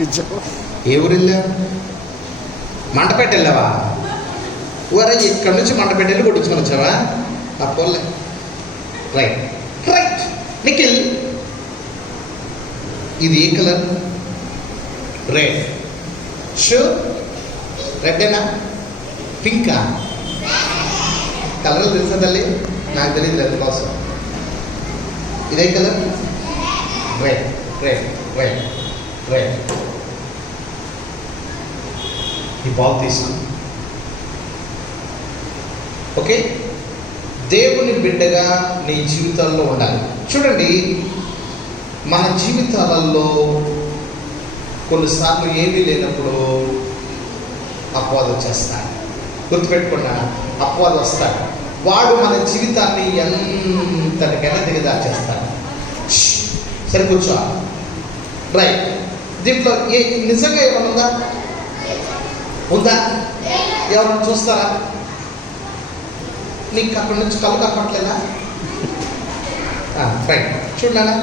ఏ ఊరు వెళ్ళావు? మంటపేట వెళ్ళావా? ఊరా ఇక్కడ నుంచి మంటపేట వెళ్ళి కొట్టించుకొని వచ్చావా? అప్పోలే. Right right. నిఖిల్, ఇది ఏ కలర్? రెడ్. షూర్? రెడ్డేనా? పింకా? కలర్లు తెలుసా తల్లి? నాకు తెలియదు రెడ్ కోసం. ఇదే colour? Red red red red. ఈ బాల్ తీసాం. ఓకే, దేవుని బిడ్డగా నీ జీవితాల్లో ఉండాలి. చూడండి, మన జీవితాలలో కొన్నిసార్లు ఏమీ లేనప్పుడు అపవాదం చేస్తాడు. గుర్తుపెట్టుకున్నా, అపవాదం వస్తాడు. వాడు మన జీవితాన్ని ఎంతటికైనా దిగదార్చేస్తాడు. సరే కూర్చో. రైట్. దీంట్లో నిజంగా ఏమన్నా ఉందా? ఎవరైనా చూస్తారా? నీకు అక్కడి నుంచి కళ్ళు కనపట్లేదా? రైట్. చూడాలా?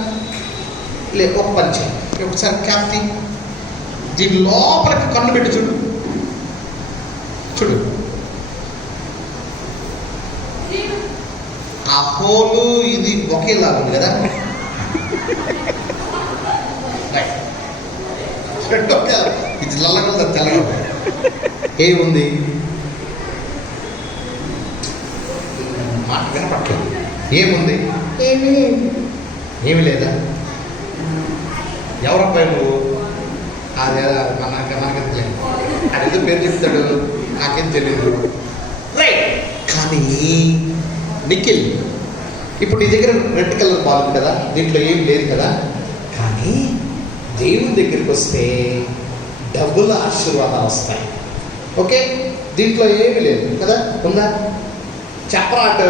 లే, ఒక పని చేయి. ఒకసారి క్యాప్తి దీని లోపలికి కన్ను పెట్టి చూడు. చూడు, ఆ హోలు ఇది ఒకేలా ఉంది కదా? ఇది నల్లగా ఉంది, తెల్లగా ఉంది. ఏముంది? మాట వినపట్లేదు. ఏముంది? ఏమి లేదా? ఎవరబ్బాయి నువ్వు? అది మనకేం తెలియదు. అదేదో పేరు చెప్తాడు, నాకేం తెలియదు. రైట్. కానీ నిఖిల్, ఇప్పుడు నీ దగ్గర రెడ్ కలర్ బాల్ ఉంది కదా, దీంట్లో ఏం లేదు కదా. కానీ దేవుని దగ్గరికి వస్తే డబ్బుల ఆశీర్వాదాలు వస్తాయి. ఓకే, దీంట్లో ఏమి లేదు కదా. ఉందా? చెప్పరాట.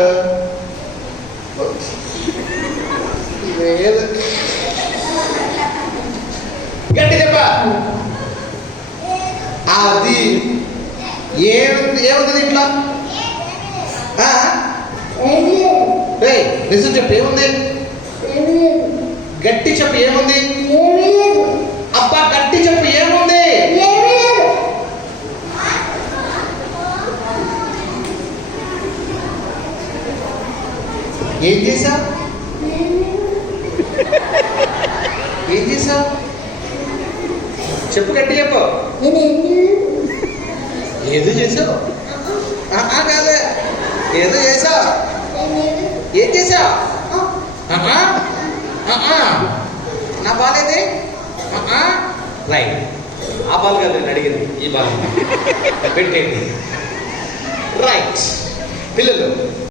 గట్టి చెప్ప. అది ఏముంది దీంట్లో? నిజం చెప్పు, ఏముంది? గట్టి చెప్పు, ఏముంది? అబ్బా గట్టి చెప్పు, ఏముంది? ఏం చేశావు? ఏం చేశావు? చెప్పు, గట్టి చెప్పు. ఏదో చేసావు? కాదే, ఏదో చేసావు. ఏం చేసావు? నా బాల్ ఏది? రైట్. ఆ బాల్ కాదు నేను అడిగింది, ఈ బాల్ పెట్టేయండి. రైట్. పిల్లలు,